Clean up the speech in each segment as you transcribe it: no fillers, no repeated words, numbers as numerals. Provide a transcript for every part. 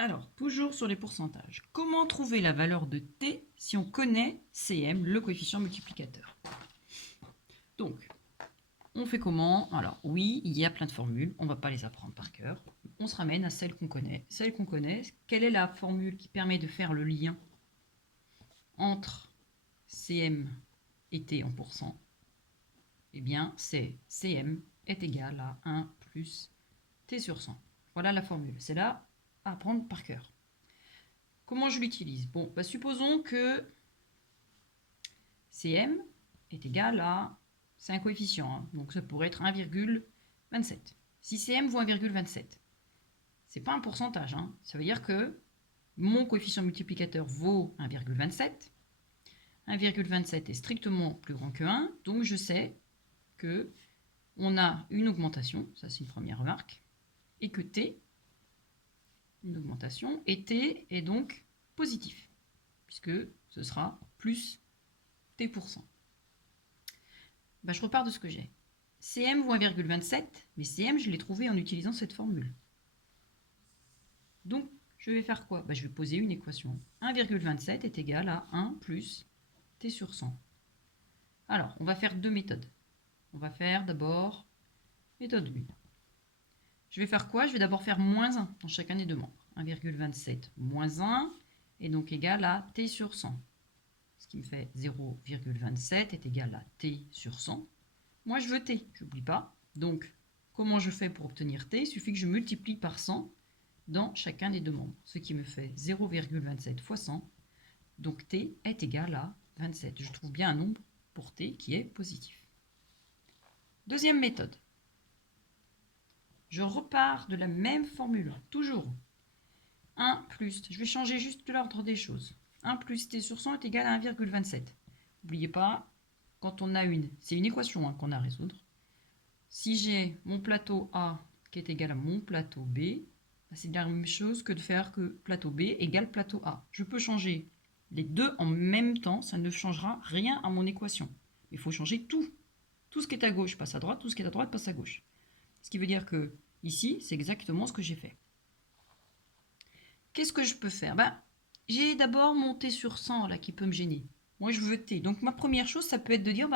Alors, toujours sur les pourcentages. Comment trouver la valeur de t si on connaît Cm, le coefficient multiplicateur? Donc, on fait comment? Alors, oui, il y a plein de formules, on ne va pas les apprendre par cœur. On se ramène à celle qu'on connaît. Celle qu'on connaît, quelle est la formule qui permet de faire le lien entre Cm et t en pourcent? Eh bien, c'est Cm est égal à 1 plus t sur 100. Voilà la formule. C'est là à apprendre par cœur. Comment je l'utilise? Bon, supposons que Cm est égal à... C'est un coefficient, hein, donc ça pourrait être 1,27. Si Cm vaut 1,27, c'est pas un pourcentage. Hein, ça veut dire que mon coefficient multiplicateur vaut 1,27. 1,27 est strictement plus grand que 1, donc je sais que on a une augmentation, ça c'est une première remarque, et que t, une augmentation, et t est donc positif, puisque ce sera plus t%. Je repars de ce que j'ai. Cm vaut 1,27, mais Cm, je l'ai trouvé en utilisant cette formule. Donc, je vais faire quoi? Je vais poser une équation. 1,27 est égal à 1 plus t sur 100. Alors, on va faire deux méthodes. On va faire d'abord méthode 1. Je vais faire quoi? Je vais d'abord faire moins 1 dans chacun des deux membres. 1,27 moins 1 est donc égal à t sur 100. Ce qui me fait 0,27 est égal à t sur 100. Moi, je veux t, je n'oublie pas. Donc, comment je fais pour obtenir t? Il suffit que je multiplie par 100 dans chacun des deux membres, ce qui me fait 0,27 fois 100. Donc, t est égal à 27. Je trouve bien un nombre pour t qui est positif. Deuxième méthode. Je repars de la même formule, toujours. 1 plus, je vais changer juste l'ordre des choses. 1 plus t sur 100 est égal à 1,27. N'oubliez pas, quand on a c'est une équation qu'on a à résoudre. Si j'ai mon plateau A qui est égal à mon plateau B, c'est la même chose que de faire que plateau B égale plateau A. Je peux changer les deux en même temps, ça ne changera rien à mon équation. Il faut changer tout. Tout ce qui est à gauche passe à droite, tout ce qui est à droite passe à gauche. Ce qui veut dire que ici, c'est exactement ce que j'ai fait. Qu'est-ce que je peux faire? J'ai d'abord mon t sur 100 là, qui peut me gêner. Moi, je veux t. Donc, ma première chose, ça peut être de dire,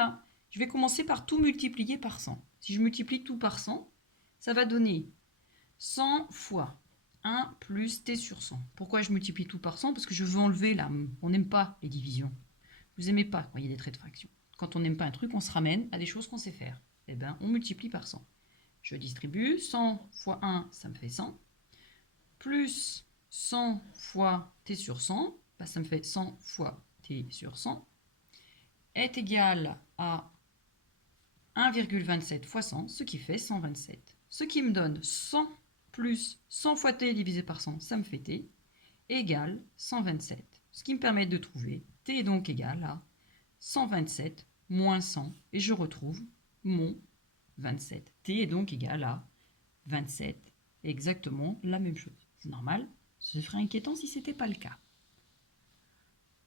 je vais commencer par tout multiplier par 100. Si je multiplie tout par 100, ça va donner 100 fois 1 plus t sur 100. Pourquoi je multiplie tout par 100? Parce que je veux enlever là. On n'aime pas les divisions. Vous n'aimez pas quand il y a des traits de fraction. Quand on n'aime pas un truc, on se ramène à des choses qu'on sait faire. Eh bien, on multiplie par 100. Je distribue. 100 fois 1, ça me fait 100. Plus 100 fois t sur 100, ça me fait 100 fois t sur 100, est égal à 1,27 fois 100, ce qui fait 127. Ce qui me donne 100 plus 100 fois t divisé par 100, ça me fait t, égale 127. Ce qui me permet de trouver t est donc égal à 127 moins 100, et je retrouve mon 27. T est donc égal à 27, exactement la même chose. C'est normal, ce serait inquiétant si ce n'était pas le cas.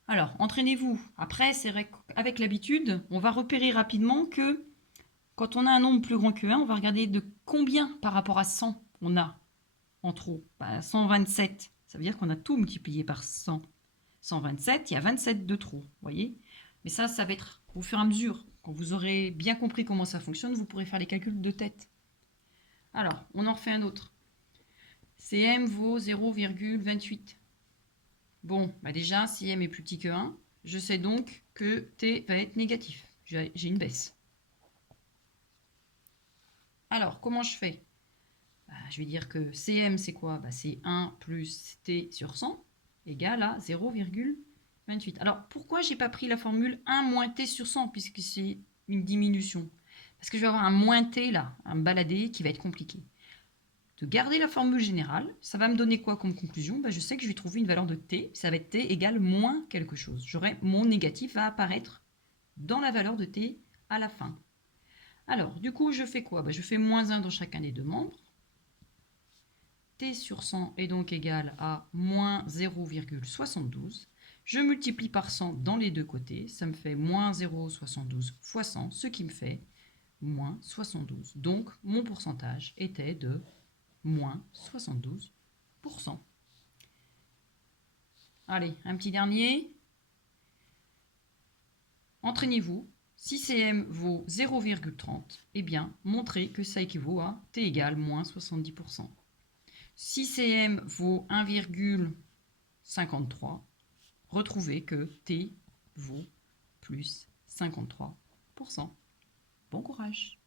Alors, entraînez-vous. Après, c'est vrai qu'avec l'habitude, on va repérer rapidement que quand on a un nombre plus grand que 1, on va regarder de combien par rapport à 100 on a en trop. 127, ça veut dire qu'on a tout multiplié par 100. 127, il y a 27 de trop, voyez. Mais ça va être au fur et à mesure. Quand vous aurez bien compris comment ça fonctionne, vous pourrez faire les calculs de tête. Alors, on en refait un autre. Cm vaut 0,28. Bon, déjà, si m est plus petit que 1, je sais donc que t va être négatif. J'ai une baisse. Alors, comment je fais? Je vais dire que Cm, c'est quoi? C'est 1 plus t sur 100 égale à 0,28. Alors, pourquoi je n'ai pas pris la formule 1 moins t sur 100 puisque c'est une diminution? Parce que je vais avoir un moins t là, un baladé qui va être compliqué. De garder la formule générale, ça va me donner quoi comme conclusion? Je sais que je vais trouver une valeur de t, ça va être t égale moins quelque chose. Mon négatif va apparaître dans la valeur de t à la fin. Alors, du coup, je fais quoi? Je fais moins 1 dans chacun des deux membres. T sur 100 est donc égal à moins 0,72. Je multiplie par 100 dans les deux côtés, ça me fait moins 0,72 fois 100, ce qui me fait moins 72. Donc, mon pourcentage était de moins 72%. Allez, un petit dernier. Entraînez-vous. Si CM vaut 0,30, eh bien, montrez que ça équivaut à T égale moins 70%. Si CM vaut 1,53, retrouvez que T vaut plus 53%. Bon courage!